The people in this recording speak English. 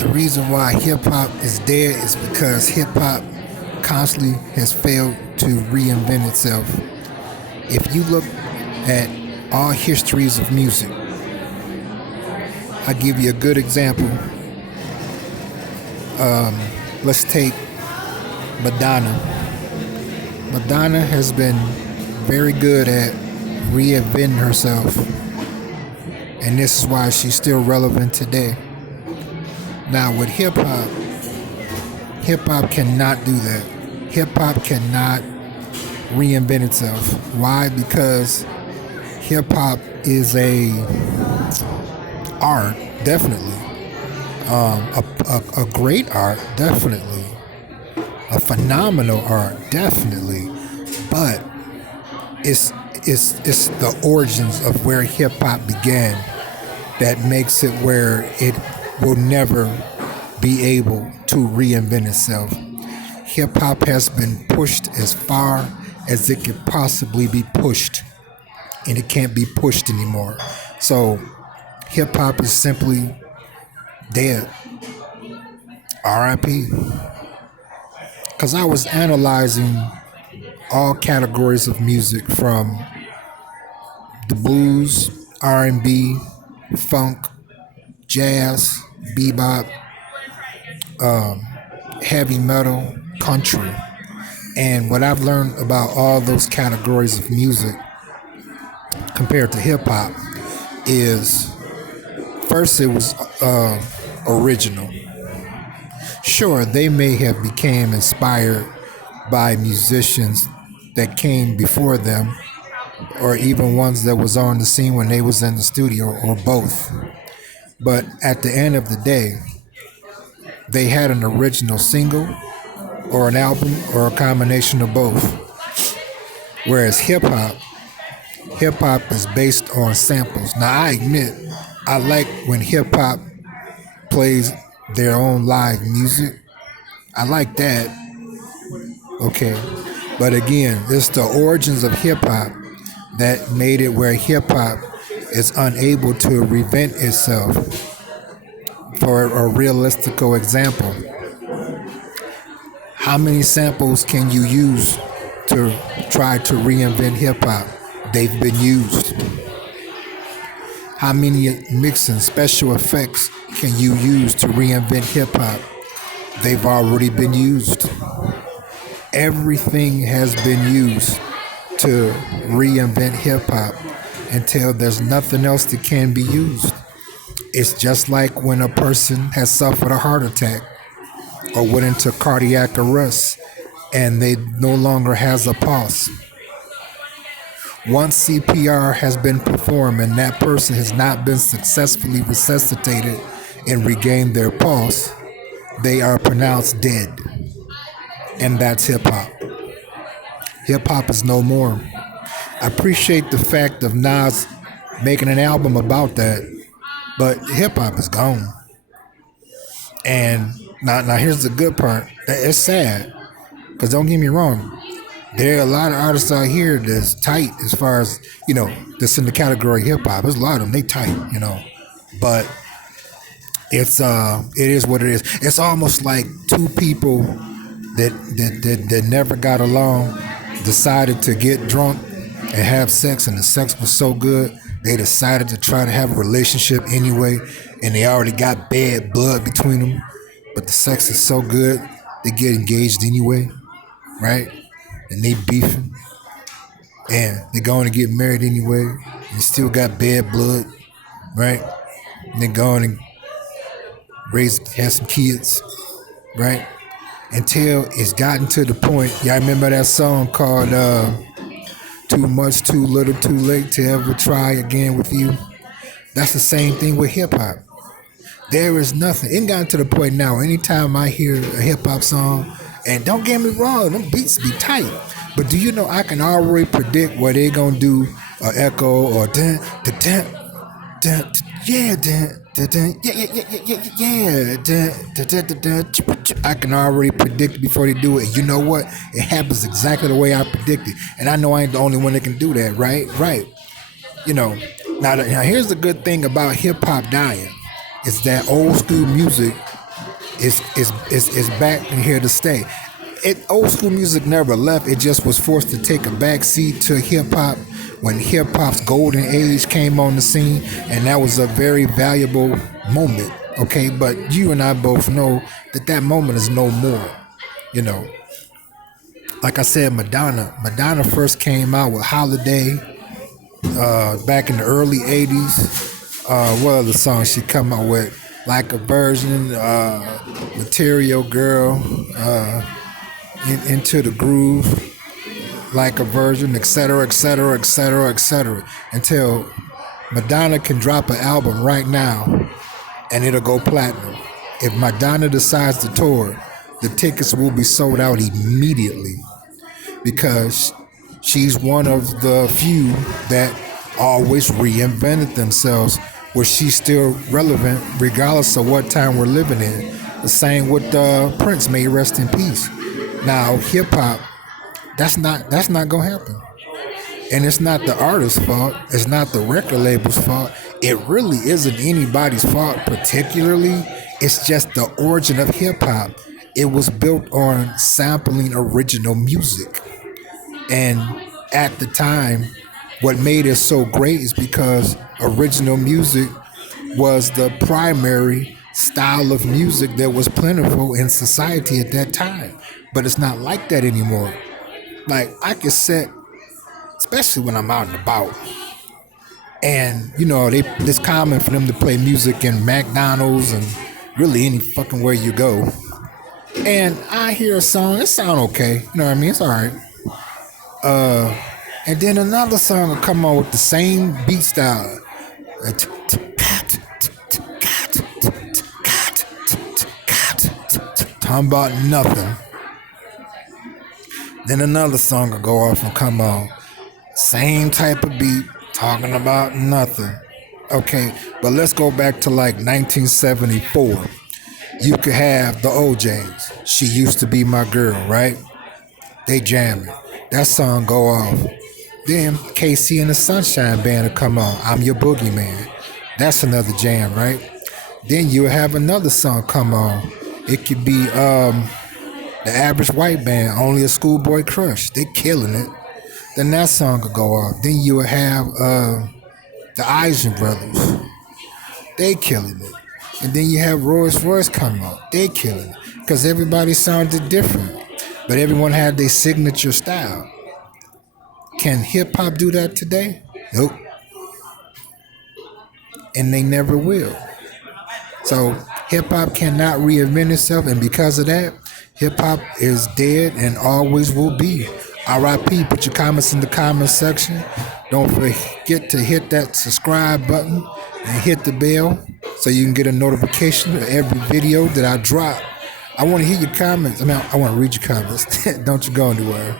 the reason why hip hop is dead is because hip hop constantly has failed to reinvent itself. If you look at all histories of music, I'll give you a good example. Let's take Madonna. Madonna has been very good at reinventing herself, and this is why she's still relevant today. Now, with hip hop cannot do that. Hip hop cannot reinvent itself. Why? Because hip hop is a art, definitely. A great art, definitely. A phenomenal art, definitely. But it's the origins of where hip hop began that makes it where it will never be able to reinvent itself. Hip hop has been pushed as far as it could possibly be pushed, and it can't be pushed anymore. So hip hop is simply dead. RIP. Because I was analyzing all categories of music from the blues, R&B, funk, jazz, bebop, heavy metal, country. And what I've learned about all those categories of music compared to hip hop is first it was original. Sure, they may have became inspired by musicians that came before them, or even ones that was on the scene when they was in the studio, or both. But at the end of the day, they had an original single or an album or a combination of both. Whereas hip hop is based on samples. Now I admit, I like when hip hop plays their own live music. I like that. Okay. But again, it's the origins of hip hop that made it where hip hop is unable to reinvent itself. For a realistical example, how many samples can you use to try to reinvent hip hop? They've been used. How many mixing special effects can you use to reinvent hip hop? They've already been used. Everything has been used to reinvent hip hop until there's nothing else that can be used. It's just like when a person has suffered a heart attack or went into cardiac arrest and they no longer has a pulse. Once CPR has been performed and that person has not been successfully resuscitated and regained their pulse, they are pronounced dead. And that's hip hop. Hip hop is no more. I appreciate the fact of Nas making an album about that, but hip hop is gone. And now here's the good part. It's sad, because don't get me wrong, there are a lot of artists out here that's tight as far as, that's in the category hip hop. There's a lot of them, they tight, But it is what it is. It's almost like two people that never got along decided to get drunk and have sex, and the sex was so good they decided to try to have a relationship anyway, and they already got bad blood between them, but the sex is so good they get engaged anyway, right? And they beefing, and they're going to get married anyway. They still got bad blood, right? And they're going to have some kids, right? Until it's gotten to the point. Y'all remember that song called Too Much, Too Little, Too Late to Ever Try Again with You? That's the same thing with hip hop. There is nothing. It gotten to the point now, anytime I hear a hip hop song, and don't get me wrong, them beats be tight. But do you know I can already predict what they gonna do, or echo, or dun, dun, dun, dun, yeah, dun, dun, dun, yeah, dun, dun, dun, dun, dun. I can already predict before they do it. And you know what? It happens exactly the way I predicted. And I know I ain't the only one that can do that, right? Right. Now here's the good thing about hip hop dying, is that old school music is back and here to stay. Old school music never left. It just was forced to take a back seat to hip hop when hip hop's golden age came on the scene, and that was a very valuable moment. Okay, but you and I both know that that moment is no more. You know, like I said, Madonna first came out with Holiday back in the early '80s. What other songs she come out with? Like a Version, Material Girl, Into the Groove, Like a Version, etc., etc., etc., etc. Until Madonna can drop an album right now and it'll go platinum. If Madonna decides to tour, the tickets will be sold out immediately because she's one of the few that always reinvented themselves where she's still relevant regardless of what time we're living in. The same with Prince, may he rest in peace. Now hip hop, that's not gonna happen. And it's not the artist's fault. It's not the record label's fault. It really isn't anybody's fault particularly. It's just the origin of hip hop. It was built on sampling original music. And at the time, what made it so great is because original music was the primary style of music that was plentiful in society at that time. But it's not like that anymore. Like I can sit, especially when I'm out and about, and it's common for them to play music in McDonald's and really any fucking where you go. And I hear a song, it sound okay, you know what I mean? It's all right. And then another song will come on with the same beat style. Talking about nothing. Then another song will go off and come on. Same type of beat, talking about nothing. Okay, but let's go back to like 1974. You could have the OJs. She used to be my girl, right? They jamming. That song go off. Then KC and the Sunshine Band will come on. I'm Your Boogeyman. That's another jam, right? Then you'll have another song come on. It could be the Average White Band, Only a Schoolboy Crush. They killing it. Then that song will go off. Then you will have the Eisen Brothers. They killing it. And then you have Royce Royce come out. They killing it. Because everybody sounded different. But everyone had their signature style. Can hip hop do that today? Nope. And they never will. So hip hop cannot reinvent itself, and because of that, hip hop is dead and always will be. RIP, put your comments in the comment section. Don't forget to hit that subscribe button and hit the bell so you can get a notification of every video that I drop. I want to hear your comments. I want to read your comments. Don't you go anywhere.